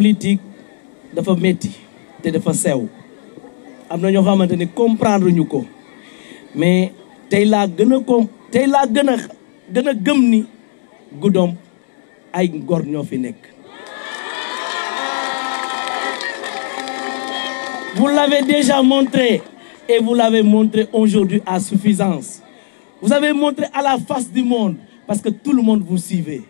politique dafa metti te dafa sew am na ñoo xamante ne comprendre ñu ko mais tey laa gën a gëm ni Goudomp ay góor ñoo fi nekk. Vous l'avez déjà montré et vous l'avez montré aujourd'hui à suffisance. Vous avez montré à la face du monde parce que tout le monde vous suivait.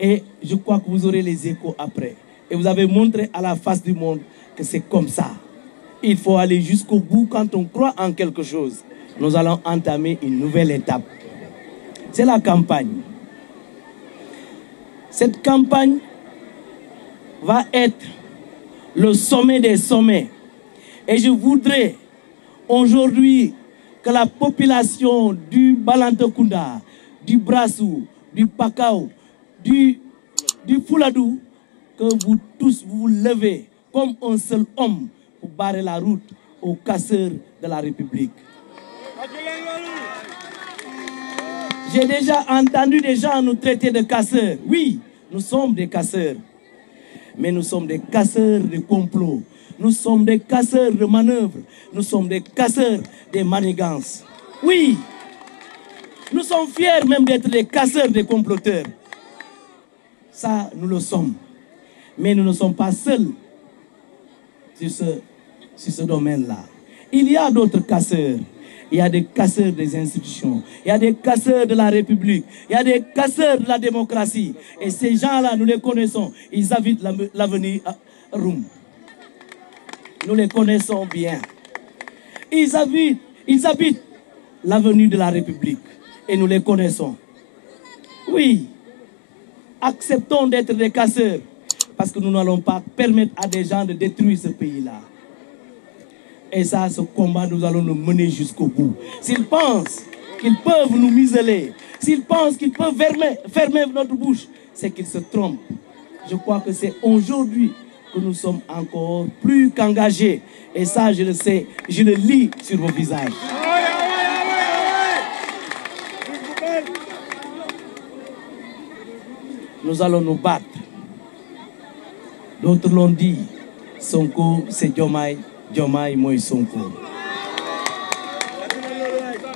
Et je crois que vous aurez les échos après. Et vous avez montré à la face du monde que c'est comme ça. Il faut aller jusqu'au bout quand on croit en quelque chose. Nous allons entamer une nouvelle étape. C'est la campagne. Cette campagne va être le sommet des sommets. Et je voudrais aujourd'hui que la population du Balantacounda, du Brassou, du Pakao, du Fouladou, que vous tous vous levez comme un seul homme pour barrer la route aux casseurs de la République. J'ai déjà entendu des gens nous traiter de casseurs. Oui, nous sommes des casseurs. Mais nous sommes des casseurs de complots. Nous sommes des casseurs de manœuvres. Nous sommes des casseurs des manigances. Oui, nous sommes fiers même d'être des casseurs des comploteurs. Ça, nous le sommes. Mais nous ne sommes pas seuls sur ce domaine-là. Il y a d'autres casseurs. Il y a des casseurs des institutions. Il y a des casseurs de la République. Il y a des casseurs de la démocratie. Et ces gens-là, nous les connaissons. Ils habitent l'avenue Roum. Nous les connaissons bien. Ils habitent l'avenue de la République. Et nous les connaissons. Oui, acceptons d'être des casseurs. Parce que nous n'allons pas permettre à des gens de détruire ce pays-là. Et ça, ce combat, nous allons le mener jusqu'au bout. S'ils pensent qu'ils peuvent nous museler, s'ils pensent qu'ils peuvent fermer notre bouche, c'est qu'ils se trompent. Je crois que c'est aujourd'hui que nous sommes encore plus qu'engagés. Et ça, je le sais, je le lis sur vos visages. Nous allons nous battre. D'autres l'ont dit, Sonko, c'est Diomaye. Diomaye Moïse Sonko.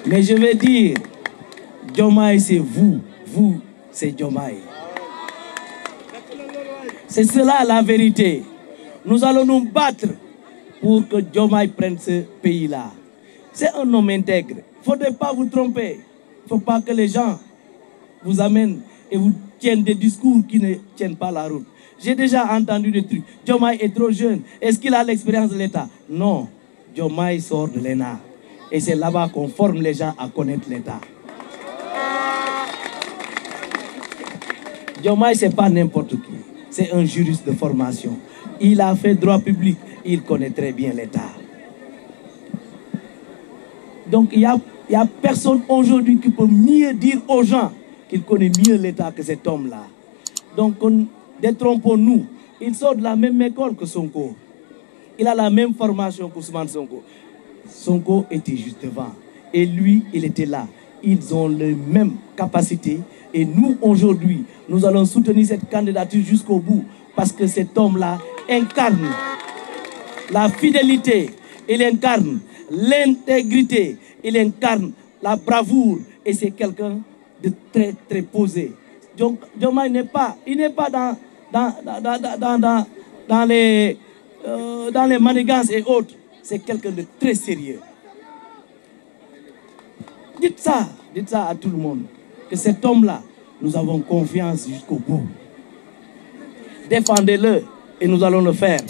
Mais je vais dire, Diomaye c'est vous, vous c'est Diomaye. C'est cela la vérité. Nous allons nous battre pour que Diomaye prenne ce pays-là. C'est un homme intègre. Il ne faudrait pas vous tromper. Il ne faut pas que les gens vous amènent et vous tiennent des discours qui ne tiennent pas la route. J'ai déjà entendu des trucs. Diomaye est trop jeune. Est-ce qu'il a l'expérience de l'État? Non. Diomaye sort de l'ENA. Et c'est là-bas qu'on forme les gens à connaître l'État. Diomaye, ce n'est pas n'importe qui. C'est un juriste de formation. Il a fait droit public. Il connaît très bien l'État. Donc, il n'y a personne aujourd'hui qui peut mieux dire aux gens qu'il connaît mieux l'État que cet homme-là. Donc, détrompons-nous. Il sort de la même école que Sonko. Il a la même formation qu'Ousmane Sonko. Sonko était juste devant. Et lui, il était là. Ils ont les mêmes capacités. Et nous, aujourd'hui, nous allons soutenir cette candidature jusqu'au bout. Parce que cet homme-là incarne la fidélité. Il incarne l'intégrité. Il incarne la bravoure. Et c'est quelqu'un de très, très posé. Donc, Diomaye n'est pas dans les manigances et autres. C'est quelqu'un de très sérieux. Dites ça à tout le monde. Que cet homme-là, nous avons confiance jusqu'au bout. Défendez-le et nous allons le faire.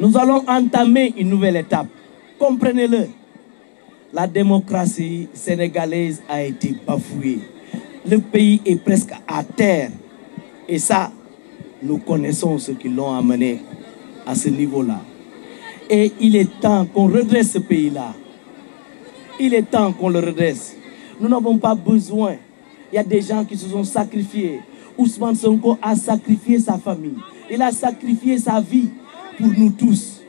Nous allons entamer une nouvelle étape. Comprenez-le. La démocratie sénégalaise a été bafouée. Le pays est presque à terre. Et ça, nous connaissons ceux qui l'ont amené à ce niveau-là. Et il est temps qu'on redresse ce pays-là. Il est temps qu'on le redresse. Nous n'avons pas besoin. Il y a des gens qui se sont sacrifiés. Ousmane Sonko a sacrifié sa famille. Il a sacrifié sa vie pour nous tous.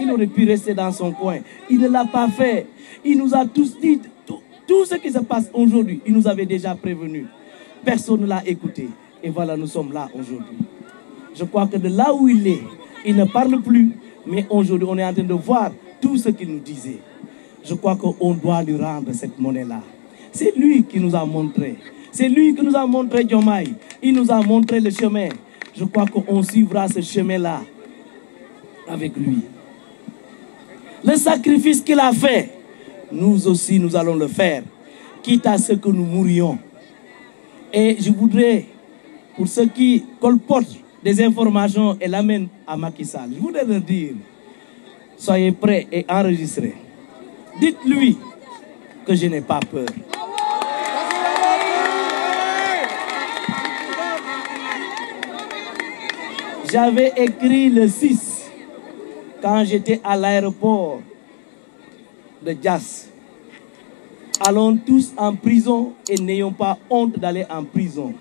Il aurait pu rester dans son coin. Il ne l'a pas fait. Il nous a tous dit, tout ce qui se passe aujourd'hui, il nous avait déjà prévenu. Personne ne l'a écouté. Et voilà, nous sommes là aujourd'hui. Je crois que de là où il est, il ne parle plus, mais aujourd'hui, on est en train de voir tout ce qu'il nous disait. Je crois qu'on doit lui rendre cette monnaie-là. C'est lui qui nous a montré. C'est lui qui nous a montré Diomaye. Il nous a montré le chemin. Je crois qu'on suivra ce chemin-là avec lui. Le sacrifice qu'il a fait, nous aussi, nous allons le faire, quitte à ce que nous mourions. Et je voudrais, pour ceux qui colportent des informations et l'amènent à Macky Sall, je voudrais leur dire, soyez prêts et enregistrez. Dites-lui que je n'ai pas peur. J'avais écrit le 6, quand j'étais à l'aéroport de Diass. Allons tous en prison et n'ayons pas honte d'aller en prison.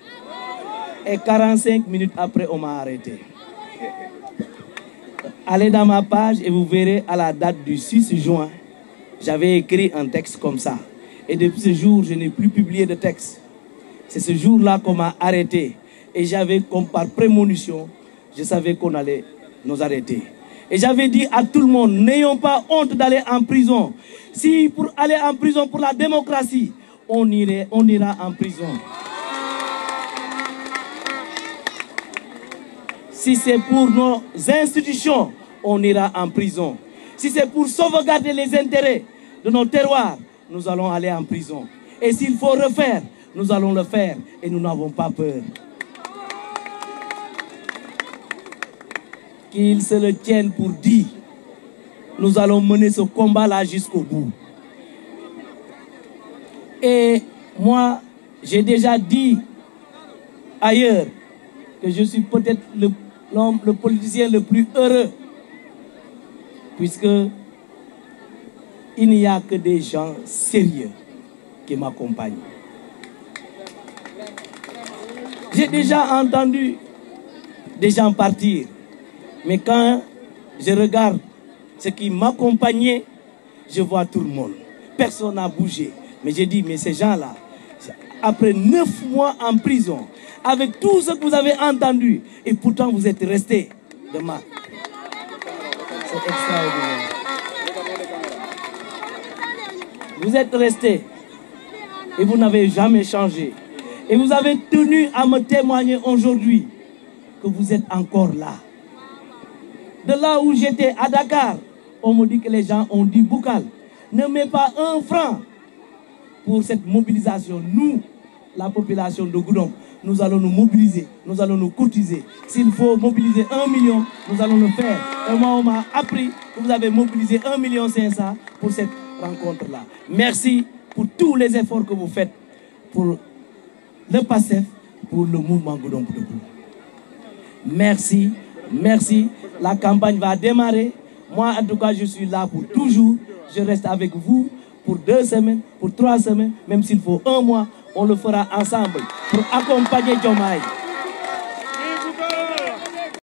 Et 45 minutes après, on m'a arrêté. Allez dans ma page et vous verrez à la date du 6 juin, j'avais écrit un texte comme ça. Et depuis ce jour, je n'ai plus publié de texte. C'est ce jour-là qu'on m'a arrêté. Et j'avais, comme par prémonition, je savais qu'on allait nous arrêter. Et j'avais dit à tout le monde, n'ayons pas honte d'aller en prison. Si pour aller en prison pour la démocratie, on ira en prison. Si c'est pour nos institutions, on ira en prison. Si c'est pour sauvegarder les intérêts de nos terroirs, nous allons aller en prison. Et s'il faut refaire, nous allons le faire et nous n'avons pas peur. Qu'ils se le tiennent pour dire, nous allons mener ce combat-là jusqu'au bout. Et moi, j'ai déjà dit ailleurs que je suis peut-être le politicien le plus heureux, puisque il n'y a que des gens sérieux qui m'accompagnent. J'ai déjà entendu des gens partir, mais quand je regarde ce qui m'accompagnait, je vois tout le monde. Personne n'a bougé. Mais j'ai dit, mais ces gens-là, après 9 mois en prison, avec tout ce que vous avez entendu, et pourtant vous êtes restés de marque. C'est extraordinaire. Vous êtes restés et vous n'avez jamais changé. Et vous avez tenu à me témoigner aujourd'hui que vous êtes encore là. De là où j'étais à Dakar, on me dit que les gens ont dit Boukal, ne mets pas 1 franc pour cette mobilisation. Nous, la population de Goudomp, nous allons nous mobiliser, nous allons nous cotiser. S'il faut mobiliser 1 million, nous allons le faire. Et moi, on m'a appris que vous avez mobilisé 1,5 million pour cette rencontre-là. Merci pour tous les efforts que vous faites pour le PASTEF, pour le mouvement Goudomp Debout. Merci, merci. La campagne va démarrer. Moi, en tout cas, je suis là pour toujours. Je reste avec vous pour 2 semaines, pour 3 semaines, même s'il faut 1 mois, on le fera ensemble pour accompagner Diomaye.